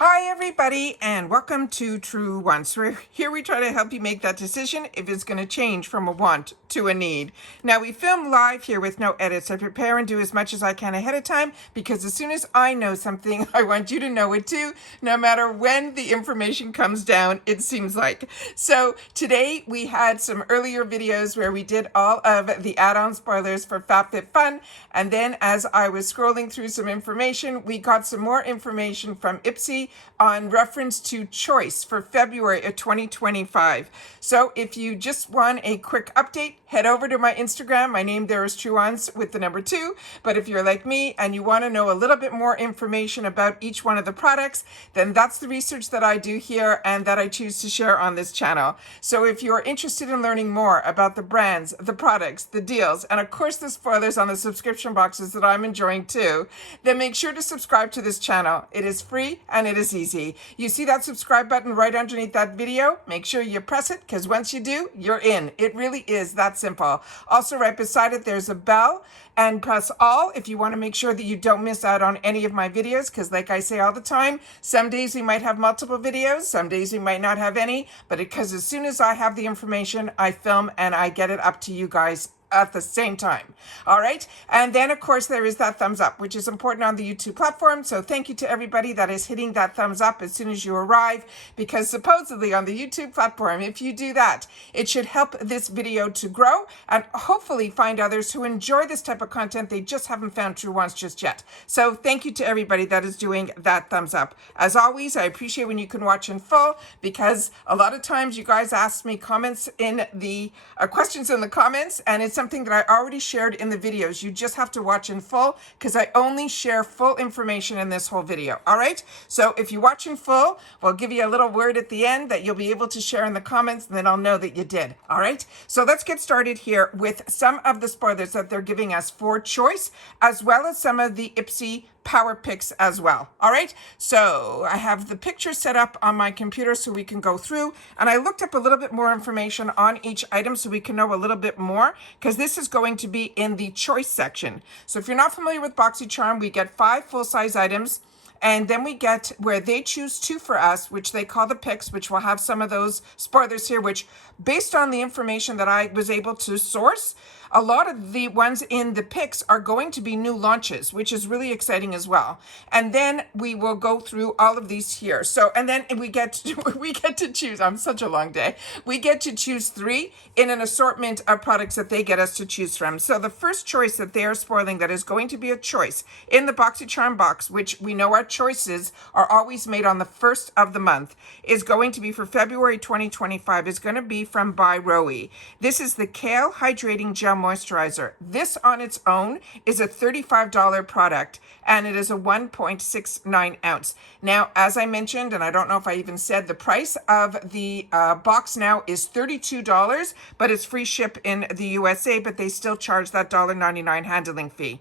Hi everybody and welcome to Truewants. Here we try to help you make that decision if it's going to change from a want to a need. Now we film live here with no edits. I prepare and do as much as I can ahead of time because as soon as I know something, I want you to know it too, no matter when the information comes down, it seems like. So today we had some earlier videos where we did all of the add-on spoilers for FabFitFun, and then as I was scrolling through some information, we got some more information from Ipsy on reference to choice for February of 2025. So if you just want a quick update, head over to my Instagram. My name there is Truewants with the number 2. But if you're like me and you want to know a little bit more information about each one of the products, then that's the research that I do here and that I choose to share on this channel. So if you're interested in learning more about the brands, the products, the deals, and of course the spoilers on the subscription boxes that I'm enjoying too, then make sure to subscribe to this channel. It is free and it is easy. You see that subscribe button right underneath that video? Make sure you press it because once you do, you're in. It really is that simple. Also right beside it, there's a bell, and press all if you want to make sure that you don't miss out on any of my videos, because like I say all the time, some days we might have multiple videos, some days we might not have any, but because as soon as I have the information, I film and I get it up to you guys at the same time. All right. And then of course there is that thumbs up, which is important on the YouTube platform. So thank you to everybody that is hitting that thumbs up as soon as you arrive, because supposedly on the YouTube platform, if you do that, it should help this video to grow and hopefully find others who enjoy this type of content. They just haven't found Truewants just yet. So thank you to everybody that is doing that thumbs up. As always, I appreciate when you can watch in full, because a lot of times you guys ask me comments in the questions in the comments, and it's something that I already shared in the videos. You just have to watch in full because I only share full information in this whole video. All right. So if you watch in full, we'll give you a little word at the end that you'll be able to share in the comments, and then I'll know that you did. All right. So let's get started here with some of the spoilers that they're giving us for choice, as well as some of the Ipsy power picks as well. All right, so I have the picture set up on my computer so we can go through, and I looked up a little bit more information on each item so we can know a little bit more, because this is going to be in the choice section. So if you're not familiar with Boxycharm, we get 5 full-size items, and then we get where they choose 2 for us, which they call the picks, which will have some of those spoilers here, which based on the information that I was able to source, a lot of the ones in the picks are going to be new launches, which is really exciting as well. And then we will go through all of these here. So, and then we get to choose, I'm such a long day. We get to choose 3 in an assortment of products that they get us to choose from. So the first choice that they are spoiling that is going to be a choice in the Boxycharm box, which we know our choices are always made on the 1st of the month, is going to be for February 2025, is going to be from By Roe. This is the Kale Hydrating Gel Moisturizer. This on its own is a $35 product, and it is a 1.69 ounce. Now, as I mentioned, and I don't know if I even said, the price of the box now is $32, but it's free ship in the USA, but they still charge that $1.99 handling fee.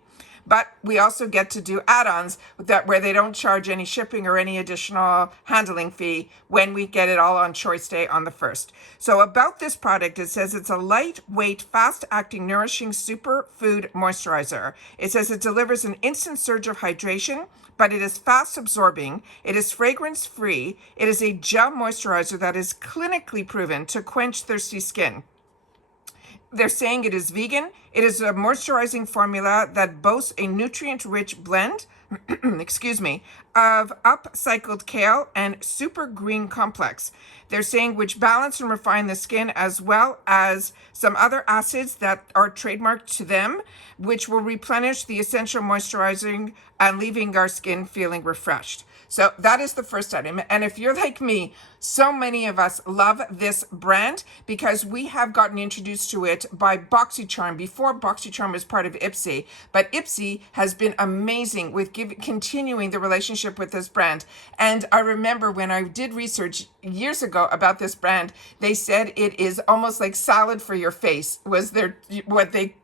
But we also get to do add-ons that where they don't charge any shipping or any additional handling fee when we get it all on choice day on the 1st. So about this product, it says it's a lightweight, fast-acting, nourishing superfood moisturizer. It says it delivers an instant surge of hydration, but it is fast absorbing. It is fragrance free. It is a gel moisturizer that is clinically proven to quench thirsty skin. They're saying it is vegan. It is a moisturizing formula that boasts a nutrient-rich blend, excuse me, of upcycled kale and super green complex. They're saying which balance and refine the skin, as well as some other acids that are trademarked to them, which will replenish the essential moisturizing and leaving our skin feeling refreshed. So that is the first item. And if you're like me, so many of us love this brand because we have gotten introduced to it by Boxycharm before Boxycharm was part of Ipsy. But Ipsy has been amazing with continuing the relationship with this brand. And I remember when I did research years ago about this brand, they said it is almost like salad for your face, was their, what they,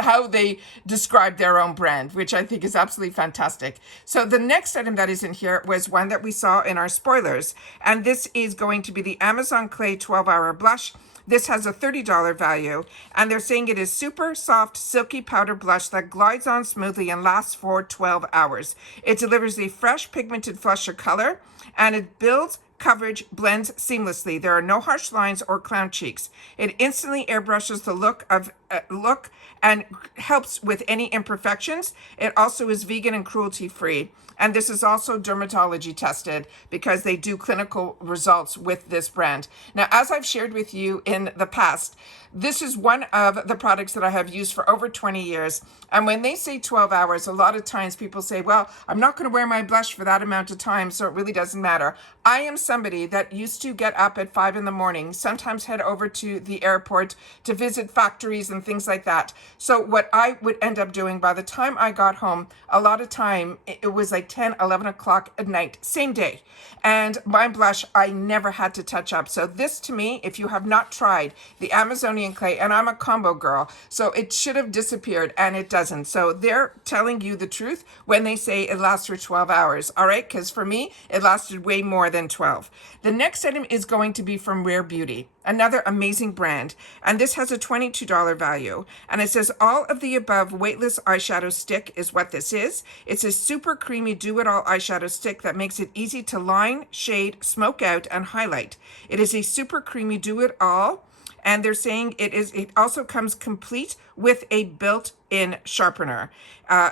how they described their own brand, which I think is absolutely fantastic. So the next item that is in here was one that we saw in our spoilers, and this is going to be the Amazon Clay 12-Hour Blush. This has a $30 value, and they're saying it is super soft, silky powder blush that glides on smoothly and lasts for 12 hours. It delivers a fresh pigmented flush of color, and it builds coverage, blends seamlessly. There are no harsh lines or clown cheeks. It instantly airbrushes the look and helps with any imperfections. It also is vegan and cruelty free. And this is also dermatology tested because they do clinical results with this brand. Now, as I've shared with you in the past, this is one of the products that I have used for over 20 years. And when they say 12 hours, a lot of times people say, well, I'm not going to wear my blush for that amount of time, so it really doesn't matter. I am somebody that used to get up at 5 in the morning, sometimes head over to the airport to visit factories and things like that. So what I would end up doing by the time I got home, a lot of time, it was like 10, 11 o'clock at night, same day. And my blush, I never had to touch up. So this to me, if you have not tried the Amazonian clay, and I'm a combo girl, so it should have disappeared and it doesn't. So they're telling you the truth when they say it lasts for 12 hours. All right, because for me, it lasted way more than 12. The next item is going to be from Rare Beauty, another amazing brand. And this has a $22 value. And it says all of the above weightless eyeshadow stick is what this is. It's a super creamy do-it-all eyeshadow stick that makes it easy to line, shade, smoke out, and highlight. It is a super creamy do-it-all. And they're saying it also comes complete with a built-in sharpener.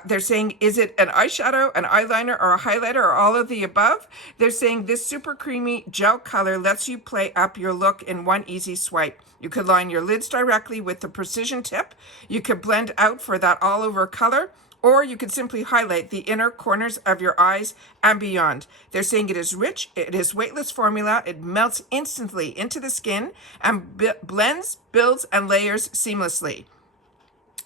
They're saying, is it an eyeshadow, an eyeliner, or a highlighter, or all of the above? They're saying this super creamy gel color lets you play up your look in one easy swipe. You could line your lids directly with the precision tip. You could blend out for that all-over color, or you could simply highlight the inner corners of your eyes and beyond. They're saying it is rich, it is weightless formula, it melts instantly into the skin and blends, builds, and layers seamlessly.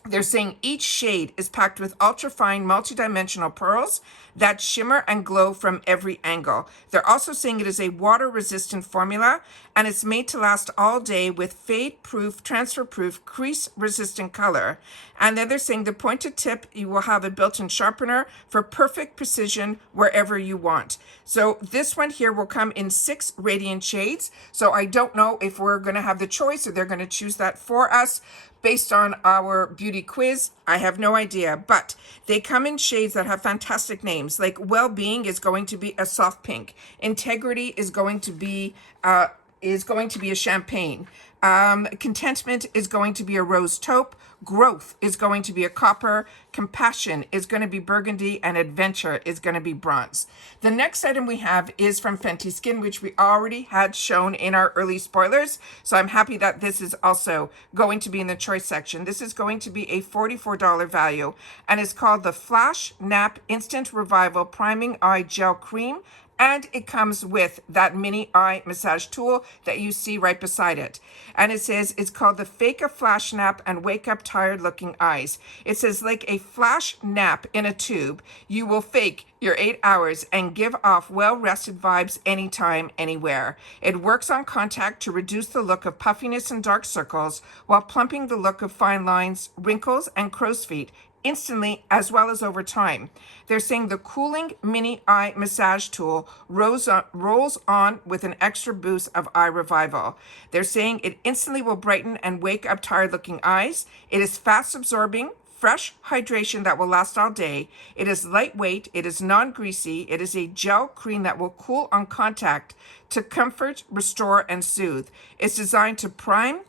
They're saying each shade is packed with ultra-fine multi-dimensional pearls that shimmer and glow from every angle. They're also saying it is a water-resistant formula, and it's made to last all day with fade-proof, transfer-proof, crease-resistant color. And then they're saying the pointed tip, you will have a built-in sharpener for perfect precision wherever you want. So this one here will come in 6 radiant shades. So I don't know if we're going to have the choice or they're going to choose that for us based on our beauty quiz. I have no idea, but they come in shades that have fantastic names. Like Well-Being is going to be a soft pink. Integrity is going to be a champagne. Contentment is going to be a rose taupe. Growth is going to be a copper. Compassion is going to be burgundy, and adventure is going to be bronze. The next item we have is from Fenty Skin, which we already had shown in our early spoilers. So I'm happy that this is also going to be in the choice section. This is going to be a $44 value, and it's called the Flash Nap Instant Revival Priming Eye Gel Cream. And it comes with that mini eye massage tool that you see right beside it. And it says it's called the Fake a Flash Nap and Wake Up Tired Looking Eyes. It says like a flash nap in a tube, you will fake your 8 hours and give off well-rested vibes anytime, anywhere. It works on contact to reduce the look of puffiness and dark circles while plumping the look of fine lines, wrinkles, and crow's feet instantly as well as over time. They're saying the cooling mini eye massage tool rolls on with an extra boost of eye revival. They're saying it instantly will brighten and wake up tired looking eyes. It is fast absorbing, fresh hydration that will last all day. It is lightweight, it is non-greasy, it is a gel cream that will cool on contact to comfort, restore, and soothe. It's designed to prime,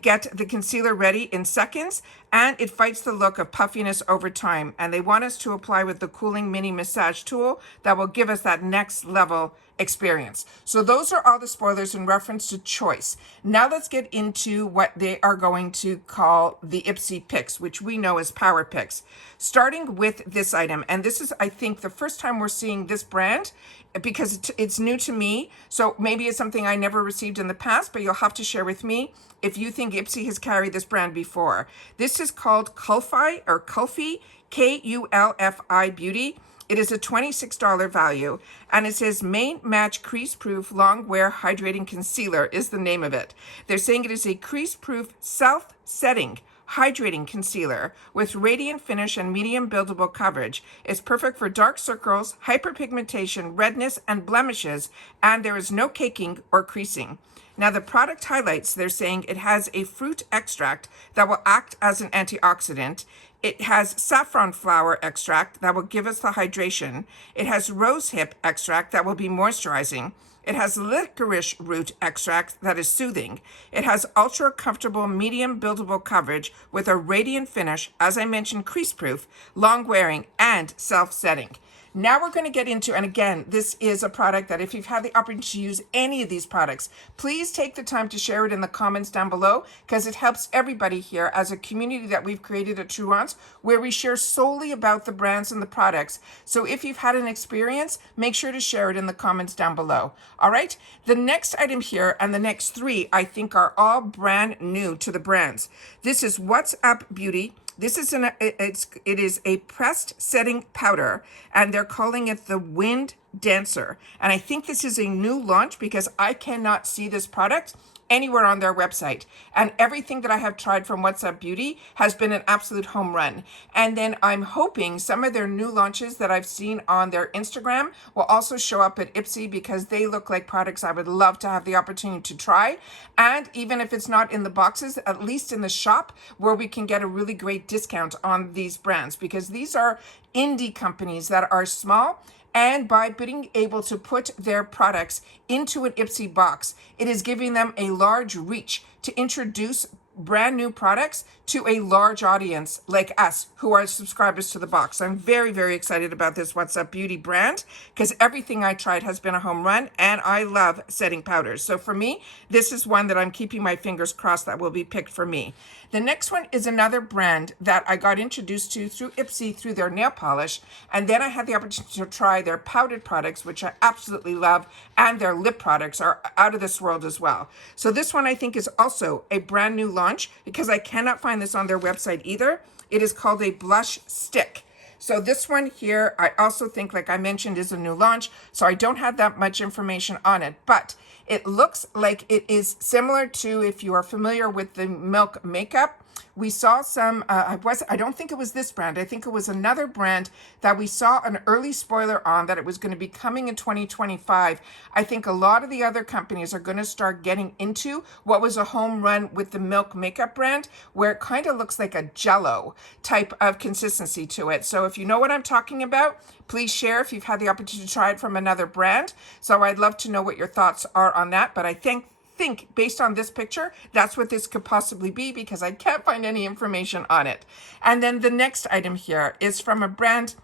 get the concealer ready in seconds, and it fights the look of puffiness over time. And they want us to apply with the cooling mini massage tool that will give us that next level experience. So those are all the spoilers in reference to choice. Now let's get into what they are going to call the Ipsy picks, which we know as power picks. Starting with this item, and this is, I think, the first time we're seeing this brand because it's new to me. So maybe it's something I never received in the past, but you'll have to share with me if you think Ipsy has carried this brand before. This is called Kulfi or Kulfi, Kulfi Beauty. It is a $26 value, and it says Main Match Crease Proof Long Wear Hydrating Concealer is the name of it. They're saying it is a crease proof self-setting hydrating concealer with radiant finish and medium buildable coverage. It's perfect for dark circles, hyperpigmentation, redness, and blemishes, and there is no caking or creasing. Now, the product highlights, they're saying it has a fruit extract that will act as an antioxidant. It has saffron flower extract that will give us the hydration. It has rosehip extract that will be moisturizing. It has licorice root extract that is soothing. It has ultra comfortable medium buildable coverage with a radiant finish, as I mentioned, crease proof, long wearing, and self-setting. Now we're going to get into, and again, this is a product that if you've had the opportunity to use any of these products, please take the time to share it in the comments down below, because it helps everybody here as a community that we've created at Truewants, where we share solely about the brands and the products. So if you've had an experience, make sure to share it in the comments down below. All right, the next item here and the next three, I think, are all brand new to the brands. This is What's Up Beauty. This is it is a pressed setting powder, and they're calling it the Wind Dancer. And I think this is a new launch because I cannot see this product anywhere on their website. And everything that I have tried from What's Up Beauty has been an absolute home run. And then I'm hoping some of their new launches that I've seen on their Instagram will also show up at Ipsy, because they look like products I would love to have the opportunity to try. And even if it's not in the boxes, at least in the shop, where we can get a really great discount on these brands, because these are indie companies that are small. And by being able to put their products into an Ipsy box, it is giving them a large reach to introduce brand new products to a large audience like us who are subscribers to the box. I'm very, very excited about this What's Up Beauty brand, because everything I tried has been a home run, and I love setting powders. So for me, this is one that I'm keeping my fingers crossed that will be picked for me. The next one is another brand that I got introduced to through Ipsy through their nail polish, and then I had the opportunity to try their powdered products, which I absolutely love, and their lip products are out of this world as well. So this one I think is also a brand new launch, because I cannot find this on their website either. It is called a blush stick. So this one here, I also think, like I mentioned, is a new launch, so I don't have that much information on it, but it looks like it is similar to, if you are familiar with the Milk makeup. We saw some, I don't think it was this brand. I think it was another brand that we saw an early spoiler on, that it was going to be coming in 2025. I think a lot of the other companies are going to start getting into what was a home run with the Milk makeup brand, where it kind of looks like a Jell-O type of consistency to it. So if you know what I'm talking about, please share if you've had the opportunity to try it from another brand. So I'd love to know what your thoughts are on that. But I think based on this picture, that's what this could possibly be, because I can't find any information on it. And then the next item here is from a brand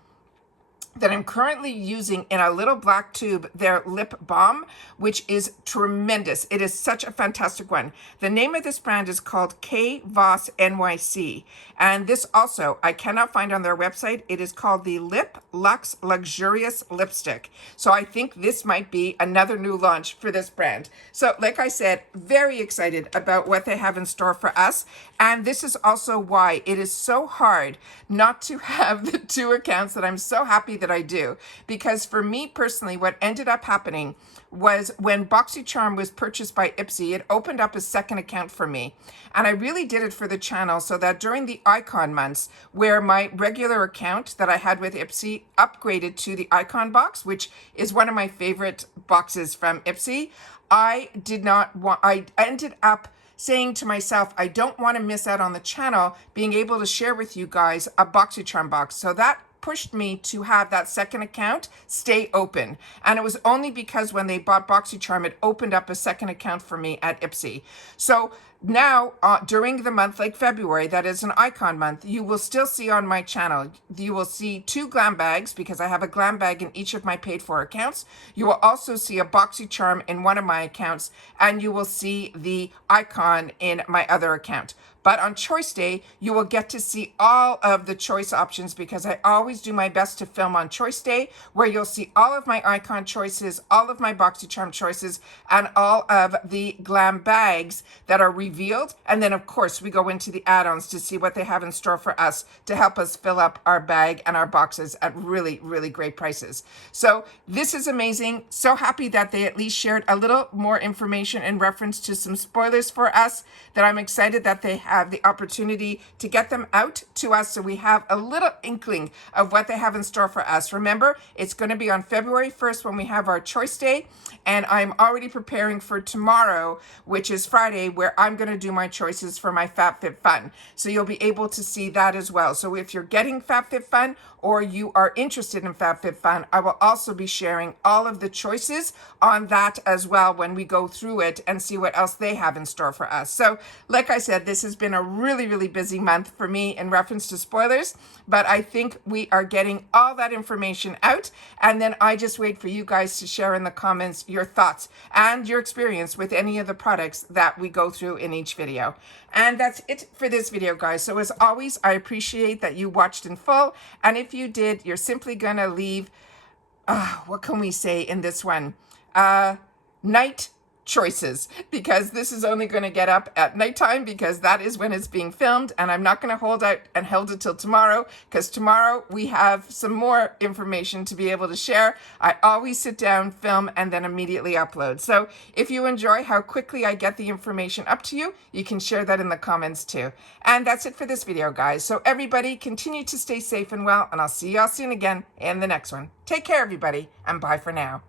that I'm currently using in a little black tube, their lip balm, which is tremendous. It is such a fantastic one. The name of this brand is called K Voss NYC. And this also, I cannot find on their website. It is called the Lip Luxe Luxurious Lipstick. So I think this might be another new launch for this brand. So like I said, very excited about what they have in store for us. And this is also why it is so hard not to have the two accounts that I'm so happy that I do. Because for me personally, what ended up happening was when Boxycharm was purchased by Ipsy, it opened up a second account for me. And I really did it for the channel so that during the icon months, where my regular account that I had with Ipsy upgraded to the icon box, which is one of my favorite boxes from Ipsy, I ended up saying to myself, I don't want to miss out on the channel being able to share with you guys a Boxycharm box. So that pushed me to have that second account stay open. And it was only because when they bought Boxycharm, it opened up a second account for me at Ipsy. So now, during the month like February, that is an icon month, you will still see on my channel, you will see 2 glam bags, because I have a glam bag in each of my paid for accounts. You will also see a Boxycharm in one of my accounts, and you will see the icon in my other account. But on Choice Day, you will get to see all of the choice options, because I always do my best to film on Choice Day, where you'll see all of my icon choices, all of my Boxycharm choices, and all of the glam bags that are revealed. And then, of course, we go into the add-ons to see what they have in store for us to help us fill up our bag and our boxes at really, really great prices. So this is amazing. So happy that they at least shared a little more information in reference to some spoilers for us, that I'm excited that they have the opportunity to get them out to us so we have a little inkling of what they have in store for us. Remember, it's going to be on February 1st when we have our choice day, and I'm already preparing for tomorrow, which is Friday, where I'm going to do my choices for my FabFitFun. So you'll be able to see that as well. So if you're getting FabFitFun or you are interested in FabFitFun, I will also be sharing all of the choices on that as well when we go through it and see what else they have in store for us. So like I said, this has been a really, really busy month for me in reference to spoilers, but I think we are getting all that information out, and then I just wait for you guys to share in the comments your thoughts and your experience with any of the products that we go through in each video. And that's it for this video, guys. So as always, I appreciate that you watched in full, and if you did, you're simply gonna leave, what can we say in this one? Night choices, because this is only going to get up at nighttime, because that is when it's being filmed, and I'm not going to hold out and hold it till tomorrow, because tomorrow we have some more information to be able to share. I always sit down, film, and then immediately upload. So if you enjoy how quickly I get the information up to you, you can share that in the comments too. And that's it for this video, guys. So everybody continue to stay safe and well, and I'll see y'all soon again in the next one. Take care, everybody, and bye for now.